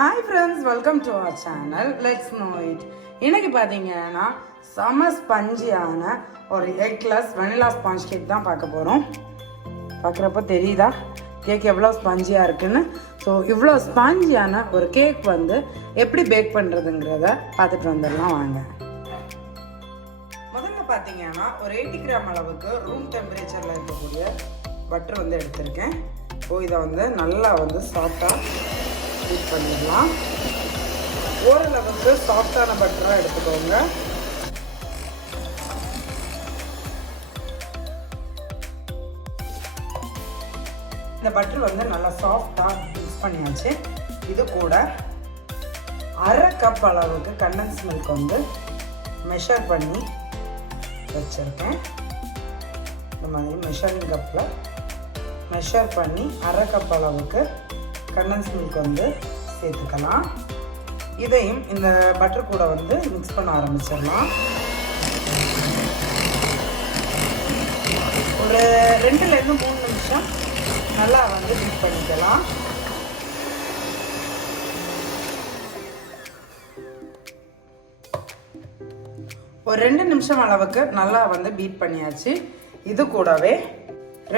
Hi friends, welcome to our channel. Let's know it. இன்னைக்கு பாத்தீங்கன்னா செம ஸ்பஞ்சியான ஒரு eggless vanilla sponge cake தான் பார்க்க போறோம். பார்க்கறப்ப தெரியுதா கேக் எவ்வளவு ஸ்பஞ்சியா இருக்குன்னு. ஸோ இவ்வளோ ஸ்பாஞ்சியான ஒரு கேக் வந்து எப்படி பேக் பண்ணுறதுங்கிறத பார்த்துட்டு வந்துடலாம் வாங்க. முதல்ல பார்த்தீங்கன்னா ஒரு 80 கிராம் அளவுக்கு ரூம் டெம்பரேச்சரில் இருக்கக்கூடிய பட்டர் வந்து எடுத்திருக்கேன். ஸோ இதை வந்து நல்லா வந்து சாஃப்டாக ஹீட் பண்ணிடலாம். ஓரளவுக்கு சாஃப்டான பட்டராக எடுத்துக்கோங்க. இந்த பட்டர் வந்து நல்லா சாஃப்டாக மிக்ஸ் பண்ணியாச்சு. இது கூட அரை கப் அளவுக்கு கண்டன்ஸ் மில்க் வந்து மெஷர் பண்ணி வச்சுருக்கேன். இந்த மாதிரி மெஷரிங் கப்பில் மெஷர் பண்ணி அரை கப் அளவுக்கு கண்டன்ஸ் மில்க் வந்து சேர்த்துக்கலாம். இதையும் இந்த பட்டர் கூட வந்து மிக்ஸ் பண்ண ஆரம்பிச்சிடலாம். ஒரு 2லேருந்து 3 நிமிஷம் நல்லா வந்து பீட் பண்ணிக்கலாம். ஒரு 2 நிமிஷம் அளவுக்கு நல்லா வந்து பீட் பண்ணியாச்சு. இது கூடவே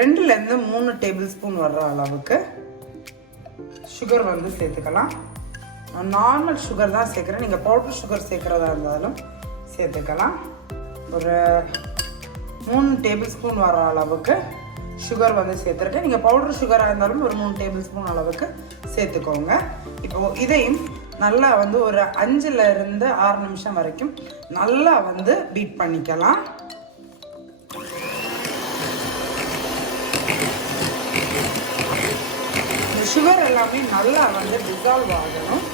2லேருந்து 3 டேபிள் ஸ்பூன் வர்ற அளவுக்கு சுகர் வந்து சேர்த்துக்கலாம். நார்மல் சுகர் தான் சேர்க்குறேன். நீங்கள் பவுடர் சுகர் சேர்க்குறதா இருந்தாலும் சேர்த்துக்கலாம். ஒரு 3 டேபிள் ஸ்பூன் வர அளவுக்கு சுகர் வந்து சேர்த்துருக்கேன். நீங்கள் பவுடர் சுகராக இருந்தாலும் ஒரு 3 டேபிள் ஸ்பூன் அளவுக்கு சேர்த்துக்கோங்க. இப்போது இதையும் நல்லா வந்து ஒரு 5லேருந்து 6 நிமிஷம் வரைக்கும் நல்லா வந்து பீட் பண்ணிக்கலாம். சுகர் எல்லாமே நல்லா வந்து டிசால்வ் ஆகணும்.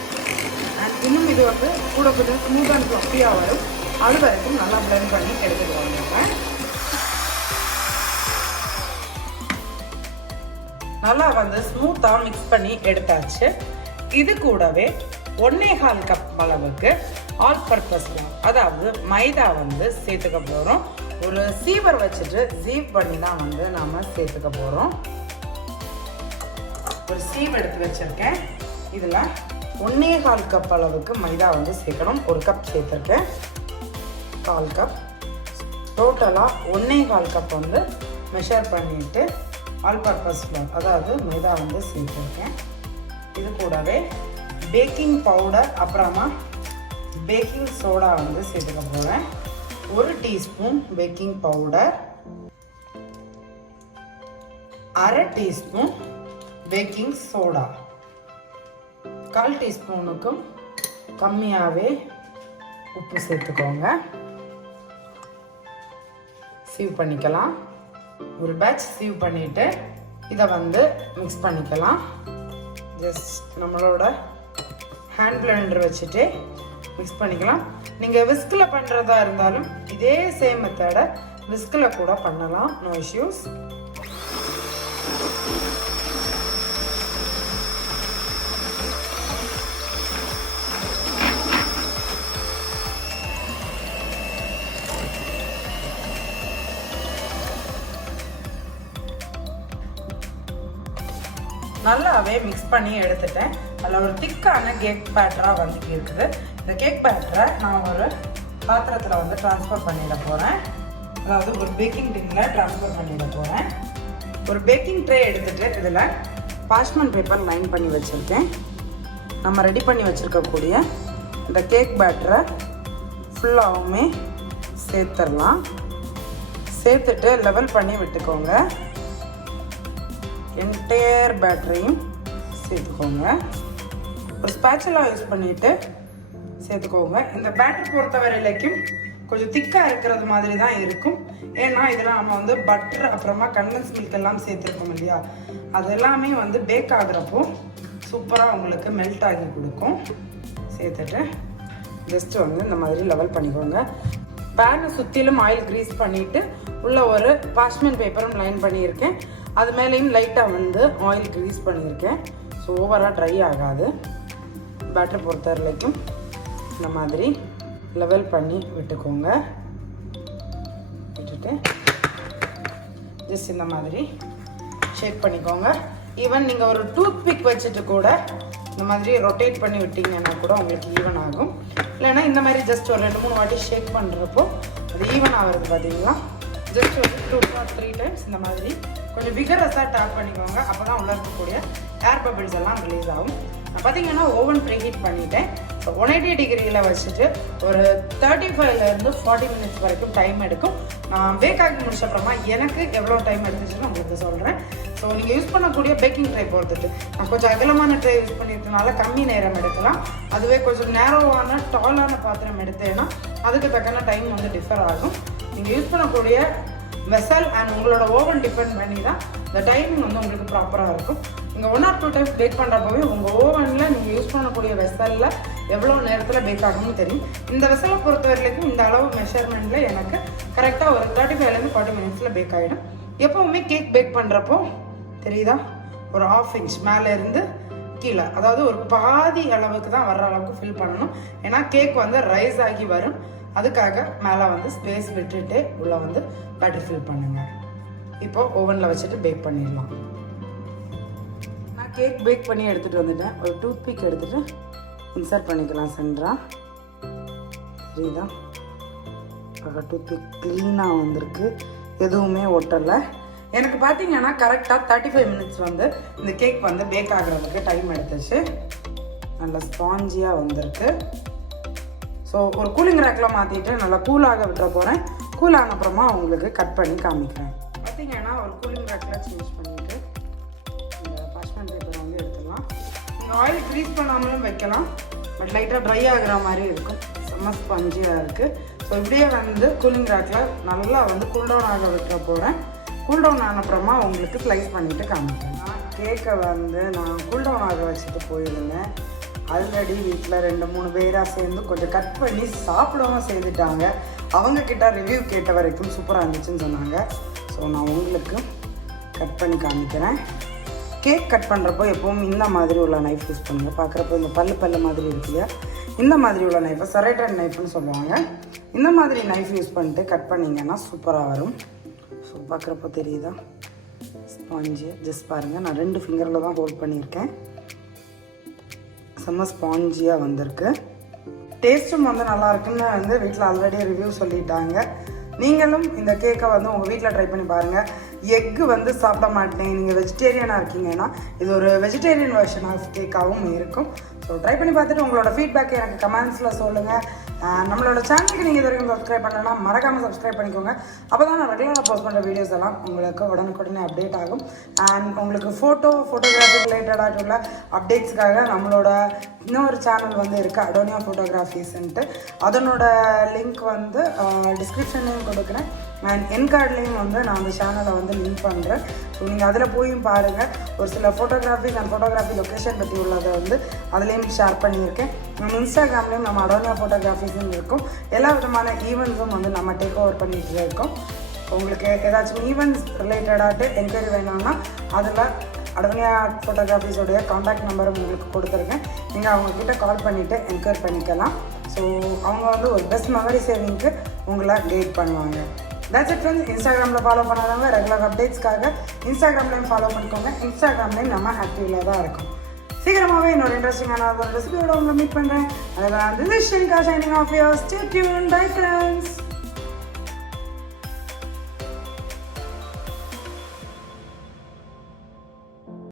அண்ட் இன்னும் இது வந்து கூட கொஞ்சம் ஸ்மூத் அண்ட் ஃப்ளஃபியாக வரும். அது வரைக்கும் நல்லா பிளெண்ட் பண்ணி எடுத்துட்டு வந்துடுங்க. நல்லா வந்து ஸ்மூத்தாக மிக்ஸ் பண்ணி எடுத்தாச்சு. இது கூடவே 1.25 கப் அளவுக்கு ஆல் பர்பஸ் அதாவது மைதா வந்து சேர்த்துக்க போகிறோம். ஒரு சீவர் வச்சுட்டு ஜீப் பண்ணி தான் வந்து நாம் சேர்த்துக்க போகிறோம். ஒரு சீவ் எடுத்து வச்சிருக்கேன். இதில் 1.25 கப் அளவுக்கு மைதா வந்து சேர்க்கணும். 1 கப் சேர்த்துருக்கேன். 1/4 கப் டோட்டலாக 1.25 கப் வந்து மெஷர் பண்ணிட்டு ஆல் பர்பஸ் ஃப்ளோர் அதாவது மைதா வந்து சேர்த்துருக்கேன். இது கூடவே பேக்கிங் பவுடர் அப்புறமா பேக்கிங் சோடா வந்து சேர்த்துக்க போகிறேன். 1 teaspoon baking powder, 1/2 teaspoon baking soda, 1/4 டீஸ்பூனுக்கும் கம்மியாகவே உப்பு சேர்த்துக்கோங்க. சீவ் பண்ணிக்கலாம். ஒரு பேட்ச் சீவ் பண்ணிவிட்டு இதை வந்து மிக்ஸ் பண்ணிக்கலாம். ஜஸ்ட் நம்மளோட ஹேண்ட் பிளெண்டர் வச்சுட்டு மிக்ஸ் பண்ணிக்கலாம். நீங்கள் விஸ்கில் பண்ணுறதா இருந்தாலும் இதே சேம் மெத்தடை விஸ்கில் கூட பண்ணலாம். No issues. நல்லாவே மிக்ஸ் பண்ணி எடுத்துட்டேன். அதில் ஒரு திக்கான கேக் பேட்டராக வந்து இருக்குது. இந்த கேக் பேட்டரை நான் ஒரு பாத்திரத்தில் வந்து ட்ரான்ஸ்ஃபர் பண்ணிட போகிறேன். அதாவது ஒரு பேக்கிங் டின்னில் ட்ரான்ஸ்ஃபர் பண்ணிட போகிறேன். ஒரு பேக்கிங் ட்ரே எடுத்துகிட்டு இதில் பார்ச்மெண்ட் பேப்பர் லைன் பண்ணி வச்சுருக்கேன். நம்ம ரெடி பண்ணி வச்சுருக்கக்கூடிய இந்த கேக் பேட்டரை ஃபுல்லாகவுமே சேர்த்துடலாம். சேர்த்துட்டு லெவல் பண்ணி விட்டுக்கோங்க. என்டையர் பேட்டரையும் சேர்த்துக்கோங்க. ஒரு ஸ்பேச்சுலா யூஸ் பண்ணிவிட்டு சேர்த்துக்கோங்க. இந்த பேட்டர் பொறுத்தவரைக்கும் கொஞ்சம் திக்காக இருக்கிறது மாதிரி தான் இருக்கும். ஏன்னா இதில் நம்ம வந்து பட்டர் அப்புறமா கண்டன்ஸ் மில்க் எல்லாம் சேர்த்துருக்கோம் இல்லையா, அது எல்லாமே வந்து பேக் ஆகுறப்போ சூப்பராக உங்களுக்கு மெல்ட் ஆகி கொடுக்கும். சேர்த்துட்டு ஜஸ்ட்டு வந்து இந்த மாதிரி லெவல் பண்ணிக்கோங்க. பேனை சுற்றிலும் ஆயில் க்ரீஸ் பண்ணிவிட்டு உள்ள ஒரு பார்ச்மெண்ட் பேப்பரும் லைன் பண்ணியிருக்கேன். அது மேலேயும் லைட்டாக வந்து ஆயில் க்ரீஸ் பண்ணியிருக்கேன். ஸோ ஓவராக ட்ரை ஆகாது. பேட்டர் பொறுத்த வரைக்கும் இந்த மாதிரி லெவல் பண்ணி விட்டுக்கோங்க. விட்டுட்டு ஜஸ்ட் இந்த மாதிரி ஷேக் பண்ணிக்கோங்க. ஈவன் நீங்கள் ஒரு டூத் பிக் வச்சுட்டு கூட இந்த மாதிரி ரொட்டேட் பண்ணி விட்டிங்கன்னா கூட உங்களுக்கு ஈவன் ஆகும். இல்லைன்னா இந்த மாதிரி ஜஸ்ட் ஒரு 2-3 வாட்டி ஷேக் பண்ணுறப்போ அது ஈவன் ஆகிறது பார்த்தீங்களா. ஜஸ்ட் ஒரு 2 or 3 டைம்ஸ் இந்த மாதிரி கொஞ்சம் விகரஸாக டேப் பண்ணிக்கோங்க. அப்போ தான் உள்ள இருக்கக்கூடிய ஏர் பபிள்ஸ் எல்லாம் ரிலீஸ் ஆகும். நான் பார்த்தீங்கன்னா ஓவன் ப்ரீ ஹீட் பண்ணிவிட்டேன். ஸோ 180 டிகிரியில் வச்சுட்டு ஒரு 35லேருந்து 40 மினிட்ஸ் வரைக்கும் டைம் எடுக்கும். நான் பேக் ஆகி முடிச்ச அப்புறமா எனக்கு எவ்வளோ டைம் எடுத்துச்சுன்னு உங்களுக்கு சொல்கிறேன். ஸோ நீங்கள் யூஸ் பண்ணக்கூடிய பேக்கிங் ட்ரை பொறுத்துட்டு நான் கொஞ்சம் அகலமான ட்ரை யூஸ் பண்ணியிருக்கனால கம்மி நேரம் எடுக்கலாம். அதுவே கொஞ்சம் நேரோவான டாலான பாத்திரம் எடுத்தேன்னா அதுக்கு தக்கன டைம் வந்து டிஃபர் ஆகும். நீங்கள் யூஸ் பண்ணக்கூடிய வெசல் அண்ட் உங்களோட ஓவன் டிபெண்ட் பண்ணி தான் இந்த டைமிங் வந்து உங்களுக்கு ப்ராப்பராக இருக்கும். நீங்கள் 1 or 2 டைம்ஸ் பேக் பண்ணுறப்பவே உங்கள் ஓவனில் நீங்கள் யூஸ் பண்ணக்கூடிய வெசலில் எவ்வளோ நேரத்தில் பேக் ஆகும்னு தெரியும். இந்த வெசலை பொறுத்த வரைக்கும் இந்த அளவு மெஷர்மெண்ட்டில் எனக்கு கரெக்டாக ஒரு 35லேருந்து 40 மினிட்ஸில் பேக் ஆகிடும். எப்போவுமே கேக் பேக் பண்ணுறப்போ தெரியுதா, ஒரு 1/2 inch மேலே இருந்து கீழே, அதாவது ஒரு பாதி அளவுக்கு தான் வர்ற அளவுக்கு ஃபில் பண்ணணும். ஏன்னா கேக் வந்து ரைஸ் ஆகி வரும். அதுக்காக மேலே வந்து ஸ்பேஸ் விட்டுட்டு உள்ளே வந்து பேட்டர் ஃபில் பண்ணுங்க. இப்போ ஓவனில் வச்சுட்டு பேக் பண்ணிடலாம். நான் கேக் பேக் பண்ணி எடுத்துகிட்டு வந்துட்டேன். ஒரு டூத் பிக் எடுத்துகிட்டு இன்சர்ட் பண்ணிக்கலாம் சென்டரா. சரிதா, டூத் பிக் க்ளீனாக வந்திருக்கு, எதுவுமே ஒட்டலை. எனக்கு பார்த்தீங்கன்னா கரெக்டாக 35 மினிட்ஸ் வந்து இந்த கேக் வந்து பேக் ஆகிறதுக்கு டைம் எடுத்துச்சு. நல்லா ஸ்பாஞ்சியாக வந்திருக்கு. ஸோ ஒரு கூலிங் ரேக்கில் மாற்றிட்டு நல்லா கூலாக விட்டுற போகிறேன். கூலான அப்புறமா உங்களுக்கு கட் பண்ணி காமிக்கிறேன். பார்த்தீங்கன்னா ஒரு கூலிங் ரேக்கில் சேஞ்ச் பண்ணிவிட்டு இந்த பார்ச்மெண்ட் பேப்பரை வந்து எடுத்துடலாம். நீங்கள் ஆயில் ஃப்ரீஸ் பண்ணாமலும் வைக்கலாம், பட் லைட்டாக ட்ரை ஆகிற மாதிரி இருக்கும். செம்ம ஸ்பஞ்சியாக இருக்குது. ஸோ இப்படியே வந்து கூலிங் ரேக்கில் நல்லா வந்து கூல்டவுன் ஆக விட்டுற போகிறேன். கூல்டவுன் ஆன அப்புறமா உங்களுக்கு ஸ்லைஸ் பண்ணிவிட்டு காமிக்கிறேன். கேக்கை வந்து நான் கூல்டவுன் ஆக வச்சுட்டு போயிருந்தேன். ஆல்ரெடி வீட்டில் 2-3 பேராக சேர்ந்து கொஞ்சம் கட் பண்ணி சாப்பிடவும் செய்துட்டாங்க. அவங்கக்கிட்ட ரிவ்யூ கேட்ட வரைக்கும் சூப்பராக இருந்துச்சுன்னு சொன்னாங்க. ஸோ நான் உங்களுக்கு கட் பண்ணி காமிக்கிறேன். கேக் கட் பண்ணுறப்போ எப்போவும் இந்த மாதிரி உள்ள நைஃப் யூஸ் பண்ணுங்கள். பார்க்குறப்போ இந்த பல்லு மாதிரி இருக்கு இல்லையா, இந்த மாதிரி உள்ள நைஃபை செரேட்டட் நைஃப்னு சொல்லுவாங்க. இந்த மாதிரி நைஃப் யூஸ் பண்ணிட்டு கட் பண்ணிங்கன்னா சூப்பராக வரும். ஸோ பார்க்குறப்போ தெரியுதா ஸ்பாஞ்சு, ஜஸ்ட் பாருங்கள். நான் 2 ஃபிங்கரில் தான் ஹோல்ட் பண்ணியிருக்கேன். செம்ம ஸ்பாஞ்சியாக வந்திருக்கு. டேஸ்ட்டும் வந்து நல்லா இருக்குன்னு வந்து வீட்டில் ஆல்ரெடி ரிவ்யூ சொல்லிட்டாங்க. நீங்களும் இந்த கேக்கை வந்து உங்கள் வீட்டில் ட்ரை பண்ணி பாருங்கள். எக்கு வந்து சாப்பிட மாட்டேன், நீங்கள் வெஜிடேரியனாக இருக்கீங்கன்னா இது ஒரு வெஜிடேரியன் வெர்ஷன் ஆஃப் கேக்காகவும் இருக்கும். ஸோ ட்ரை பண்ணி பார்த்துட்டு உங்களோட ஃபீட்பேக் எனக்கு கமெண்ட்ஸில் சொல்லுங்கள். நம்மளோட சேனலுக்கு நீங்கள் இது வரைக்கும் சப்ஸ்கிரைப் பண்ணலன்னா மறக்காமல் சப்ஸ்கிரைப் பண்ணிக்கோங்க. அப்போ தான் நான் ரெகுலராக போஸ்ட் பண்ணுற வீடியோஸ் எல்லாம் உங்களுக்கு உடனுக்குடனே அப்டேட் ஆகும். அண்ட் உங்களுக்கு ஃபோட்டோகிராஃபி ரிலேட்டடாக உள்ள அப்டேட்ஸ்க்காக நம்மளோட இன்னொரு சேனல் வந்து இருக்குது, அடோனியா ஃபோட்டோகிராஃபிஸ்ன்ட்டு. அதனோட லிங்க் வந்து டிஸ்கிரிப்ஷன்லேயும் கொடுக்குறேன். அண்ட் என் கார்ட்லேயும் வந்து நான் அந்த சேனலை வந்து லிங்க் பண்ணுறேன். ஸோ நீங்கள் அதில் போயும் பாருங்கள். ஒரு சில ஃபோட்டோகிராஃபிஸ் அண்ட் ஃபோட்டோகிராஃபி லொக்கேஷன் பற்றி உள்ளதை வந்து அதுலேயும் ஷேர் பண்ணியிருக்கேன். நம்ம இன்ஸ்டாகிராம்லேயும் நம்ம அடோனியா ஃபோட்டோகிராஃபிஸ்ன்னு இருக்கும். எல்லா விதமான ஈவெண்ட்ஸும் வந்து நம்ம டேக் ஓவர் பண்ணிட்டு இருக்கோம். உங்களுக்கு ஏதாச்சும் ஈவெண்ட்ஸ் ரிலேட்டடாகிட்டு என்கொயரி வேணும்னா அதில் அடோனியா ஃபோட்டோகிராஃபிஸோடைய காண்டாக்ட் நம்பரும் உங்களுக்கு கொடுத்துருக்கேன். நீங்கள் அவங்கக்கிட்ட கால் பண்ணிவிட்டு என்கொயரி பண்ணிக்கலாம். ஸோ அவங்க வந்து ஒரு பெஸ்ட் மெமரி சேவிங்க்கு உங்களை கைட் பண்ணுவாங்க. That's it friends. இன்ஸ்டாகிராமில் ஃபாலோ பண்ணாதவங்க ரெகுலர் அப்டேட்ஸ்க்காக இன்ஸ்டாகிராம்லேயும் ஃபாலோ பண்ணிக்கோங்க. இன்ஸ்டாகிராம்லேயும் நம்ம ஆக்டிவில் தான் இருக்கும். சீக்கிரமாகவே இன்னொரு இன்ட்ரெஸ்டிங்கான ஒரு ரெசிபியோட உங்களை மீட் பண்ணுறேன். அதுதான் this is Shenica signing off here. Stay tuned. Bye friends.